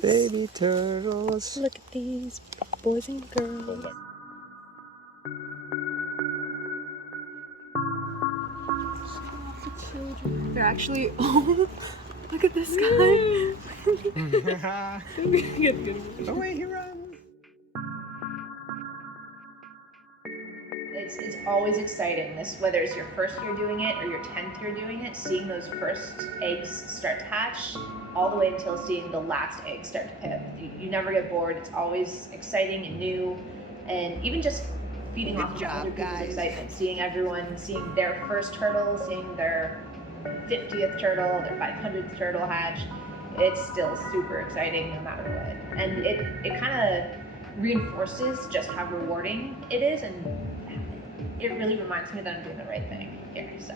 turtles. Baby turtles. Look at these boys and girls. They're actually, oh, look at this guy. The way he runs. It's always exciting, whether it's your first year doing it or your 10th year doing it, seeing those first eggs start to hatch, all the way until seeing the last egg start to pip. You never get bored. It's always exciting and new, and even just feeding off of other people's excitement, seeing everyone, seeing their first turtle, seeing their 50th turtle, their 500th turtle hatch. It's still super exciting no matter what, and it kind of reinforces just how rewarding it is, and it really reminds me that I'm doing the right thing here, so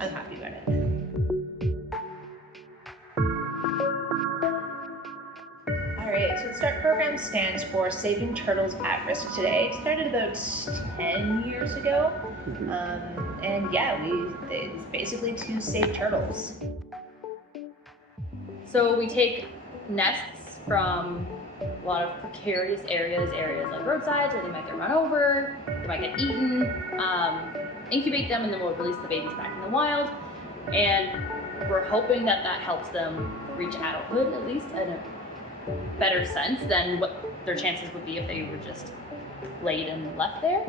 I'm happy about it. All right, so the START program stands for Saving Turtles at Risk Today. It started about 10 years ago, and yeah, it's basically to save turtles. So we take nests from a lot of precarious areas like roadsides, where they might get run over, they might get eaten, incubate them, and then we'll release the babies back in the wild. And we're hoping that that helps them reach adulthood, at least in a better sense than what their chances would be if they were just laid and left there.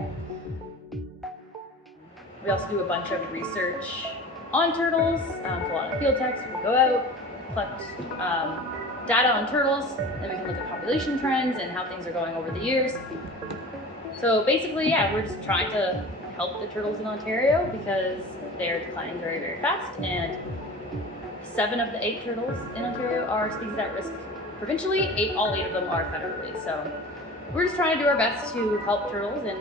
We also do a bunch of research on turtles, so a lot of field techs. We go out, collect data on turtles, then we can look at population trends and how things are going over the years. So basically, yeah, we're just trying to help the turtles in Ontario because they're declining very, very fast, and 7 of the 8 turtles in Ontario are species at risk provincially. All 8 of them are federally. So we're just trying to do our best to help turtles and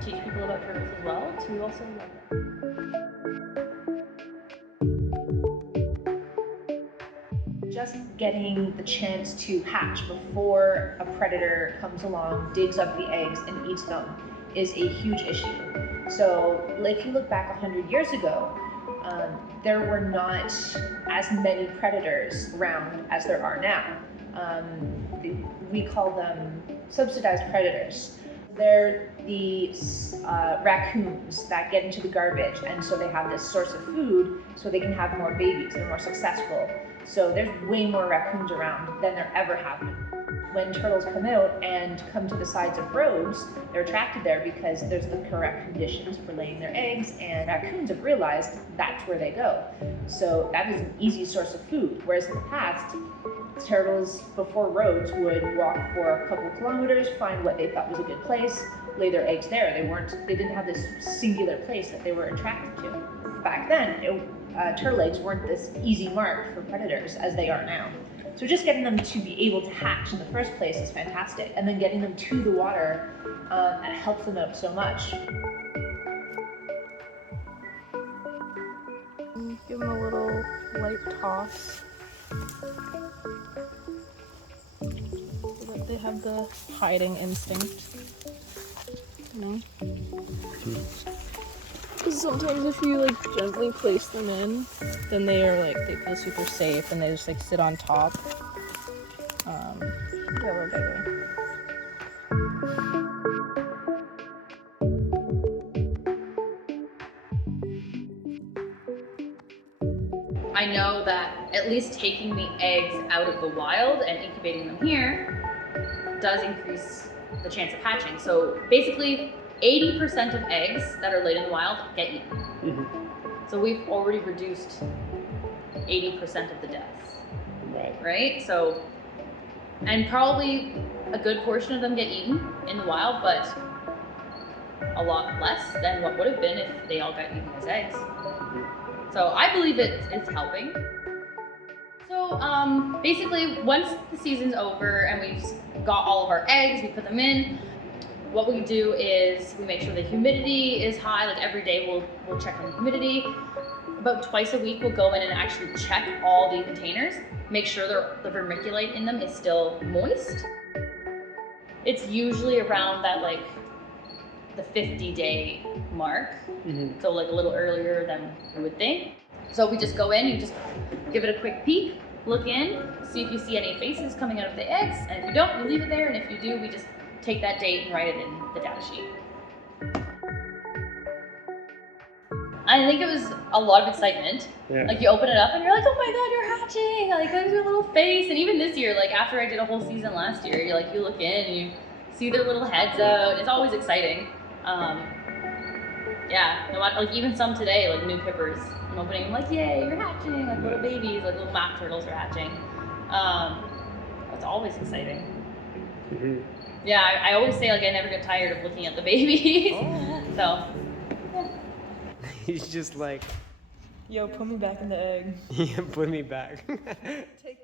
teach people about turtles as well, to also love them. Just getting the chance to hatch before a predator comes along, digs up the eggs, and eats them is a huge issue. So if you look back 100 years ago, there were not as many predators around as there are now. We call them subsidized predators. They're the raccoons that get into the garbage, and so they have this source of food so they can have more babies. They're more successful. So there's way more raccoons around than there ever have been. When turtles come out and come to the sides of roads, they're attracted there because there's the correct conditions for laying their eggs, and raccoons have realized that's where they go. So that is an easy source of food. Whereas in the past, turtles before roads would walk for a couple kilometers, find what they thought was a good place, lay their eggs there. They didn't have this singular place that they were attracted to. Back then, turtle eggs weren't this easy mark for predators as they are now. So just getting them to be able to hatch in the first place is fantastic, and then getting them to the water helps them out so much. Give them a little light toss so that they have the hiding instinct, you know? Because sometimes if you like gently place them in, then they feel super safe and they just like sit on top. Yeah, we're bigger. I know that at least taking the eggs out of the wild and incubating them here does increase the chance of hatching. So basically, 80% of eggs that are laid in the wild get eaten. Mm-hmm. So we've already reduced 80% of the deaths. Right? So, and probably a good portion of them get eaten in the wild, but a lot less than what would have been if they all got eaten as eggs. Mm-hmm. So I believe it's helping. So basically, once the season's over and we've got all of our eggs, we put them in. What we do is we make sure the humidity is high. Like every day we'll check on the humidity. About twice a week we'll go in and actually check all the containers, make sure the vermiculite in them is still moist. It's usually around that like the 50-day mark, mm-hmm. So like a little earlier than you would think. So we just go in, you just give it a quick peek, look in, see if you see any faces coming out of the eggs, and if you don't, you leave it there, and if you do, we just take that date and write it in the data sheet. I think it was a lot of excitement. Yeah. Like you open it up and you're like, oh my god, you're hatching! Like there's your little face. And even this year, like after I did a whole season last year, you like you look in and you see their little heads out. It's always exciting. Yeah, no matter, like even some today, like new pippers, I'm opening, I'm like, yay, you're hatching! Like little babies, like little mock turtles are hatching. It's always exciting. Mm-hmm. Yeah, I always say like I never get tired of looking at the babies. Oh. So. He's just like, Yo, put me back in the egg. yeah, put me back. Take